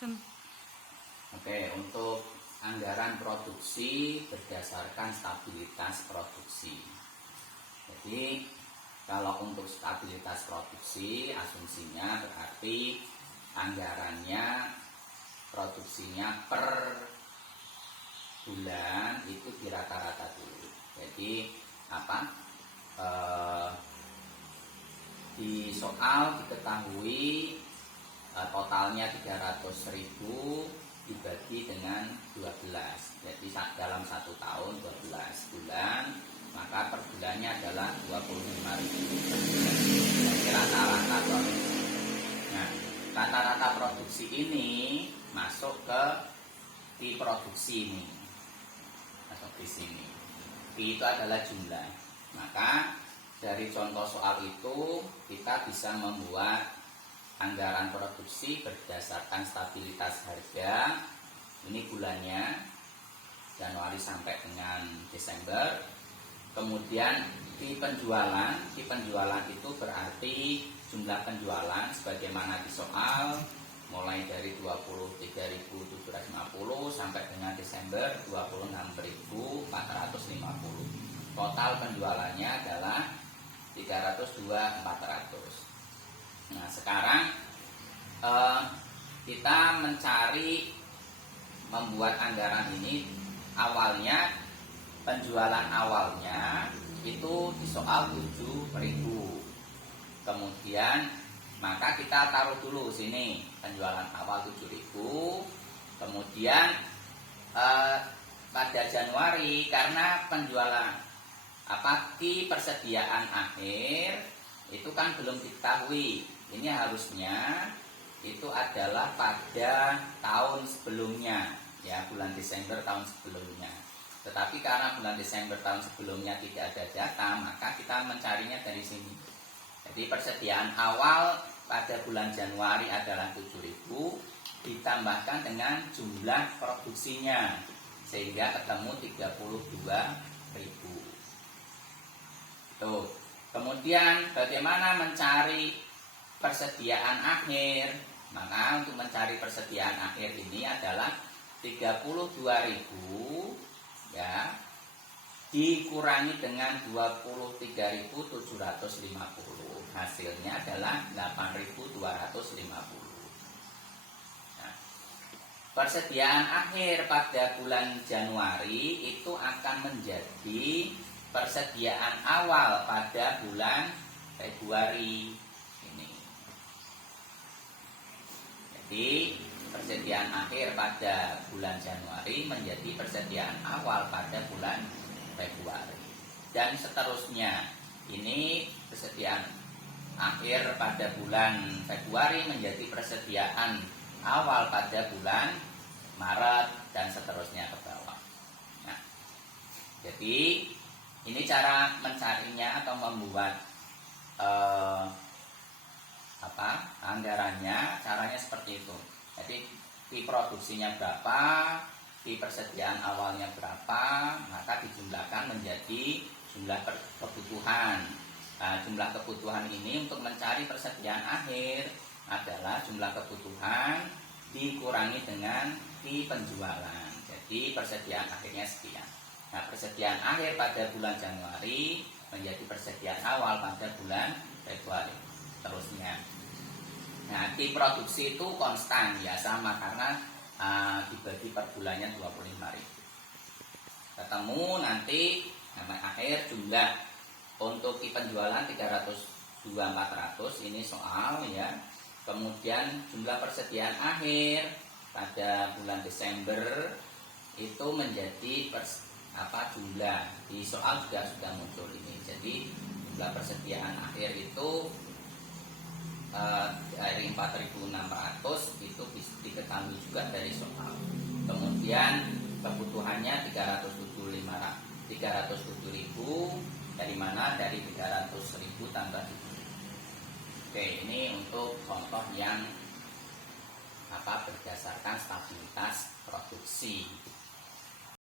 Oke, untuk anggaran produksi berdasarkan stabilitas produksi. Jadi kalau untuk stabilitas produksi, asumsinya berarti anggarannya produksinya per bulan itu di rata-rata dulu. Jadi di soal diketahui totalnya 300.000 dibagi dengan 12. Jadi dalam 1 tahun 12 bulan, maka per bulannya adalah 25.000. Jadi rata-rata produksi. Nah, rata-rata produksi ini masuk ke di produksi ini. Masuk di sini. Pi itu adalah jumlah. Maka dari contoh soal itu kita bisa membuat anggaran produksi berdasarkan stabilitas harga. Ini bulannya Januari sampai dengan Desember. Kemudian di penjualan itu berarti jumlah penjualan sebagaimana di soal, mulai dari 23.750 sampai dengan Desember 26.450. Total penjualannya adalah 302.400. Nah, sekarang kita membuat anggaran ini. Awalnya penjualan awalnya itu di soal 7.000. Kemudian maka kita taruh dulu sini penjualan awal 7.000. Kemudian pada Januari karena penjualan di persediaan akhir itu kan belum diketahui. Ini harusnya itu adalah pada tahun sebelumnya, ya, bulan Desember tahun sebelumnya. Tetapi karena bulan Desember tahun sebelumnya tidak ada data, maka kita mencarinya dari sini. Jadi persediaan awal pada bulan Januari adalah 7.000 ditambahkan dengan jumlah produksinya sehingga ketemu 32.000. Tuh. Kemudian bagaimana mencari persediaan akhir? Maka untuk mencari persediaan akhir ini adalah 32.000 ya dikurangi dengan 23.750. Hasilnya adalah 8.250. Nah, persediaan akhir pada bulan Januari itu akan menjadi persediaan awal pada bulan Februari ini. Jadi persediaan akhir pada bulan Januari menjadi persediaan awal pada bulan Februari. Dan seterusnya. Ini persediaan akhir pada bulan Februari menjadi persediaan awal pada bulan Maret dan seterusnya ke bawah. Nah, jadi ini cara mencarinya atau membuat anggarannya, caranya seperti itu. Jadi di produksinya berapa, di persediaan awalnya berapa, maka dijumlahkan menjadi jumlah kebutuhan. Nah, jumlah kebutuhan ini untuk mencari persediaan akhir adalah jumlah kebutuhan dikurangi dengan di penjualan. Jadi persediaan akhirnya sekian. Nah, persediaan akhir pada bulan Januari menjadi persediaan awal pada bulan Februari. Terusnya. Nah, di produksi itu konstan ya, sama karena dibagi per bulannya 25.000. Ketemu nanti akhir jumlah untuk di penjualan 302.400 ini soal ya. Kemudian jumlah persediaan akhir pada bulan Desember itu menjadi jumlah di soal juga sudah muncul ini. Jadi jumlah persediaan akhir itu dari 4.600 itu diketahui juga dari soal. Kemudian kebutuhannya 307.000 dari mana? Dari 300.000 tambah 7.000. Oke, ini untuk contoh yang berdasarkan stabilitas produksi.